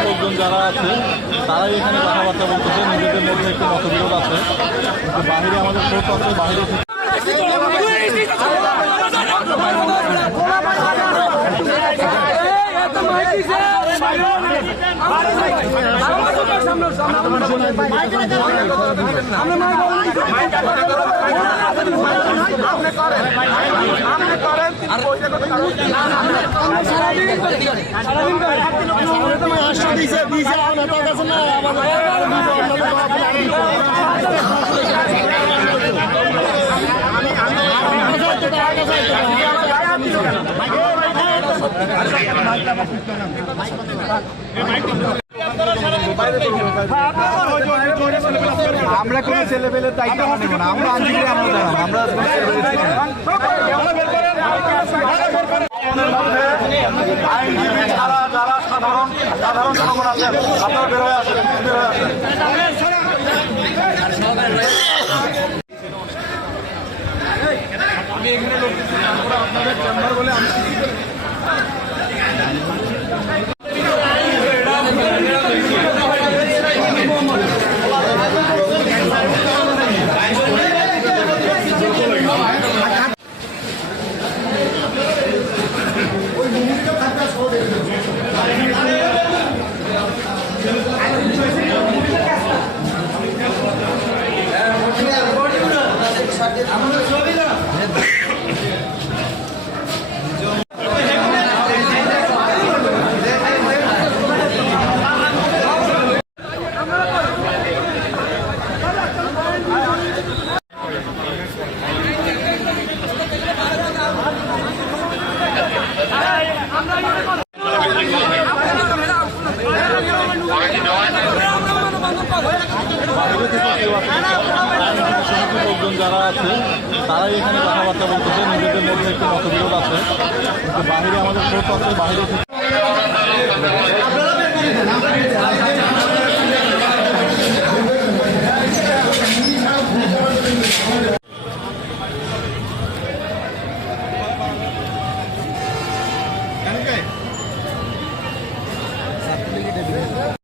লোকজন যারা আছে তারাই এখানে কথাবার্তা বলতেছে নিজেদের মধ্যে একটু মতবিরোধ আছে কিন্তু বাহিরে আমাদের ফোর্স আছে বাহিরে থেকে আমরা কোনো ছেলে পেলের দায়িত্ব আমরা না আমরা আমরা দাঁড়াবো আমরা কোনো ছেলেপেলের আইনজীবী যারা যারা সাধারণ সাধারণ জনগণ আছেন আপনারা বের হয়ে আসেন বের হয়ে আসেন লোকজন যারা আছে, তারাই এখানে কথাবার্তা বলতেছে, নিজেদের মধ্যে একটু মতবিরোধ আছে। কিন্তু বাহিরে আমাদের ফোর্স আছে, বাহিরে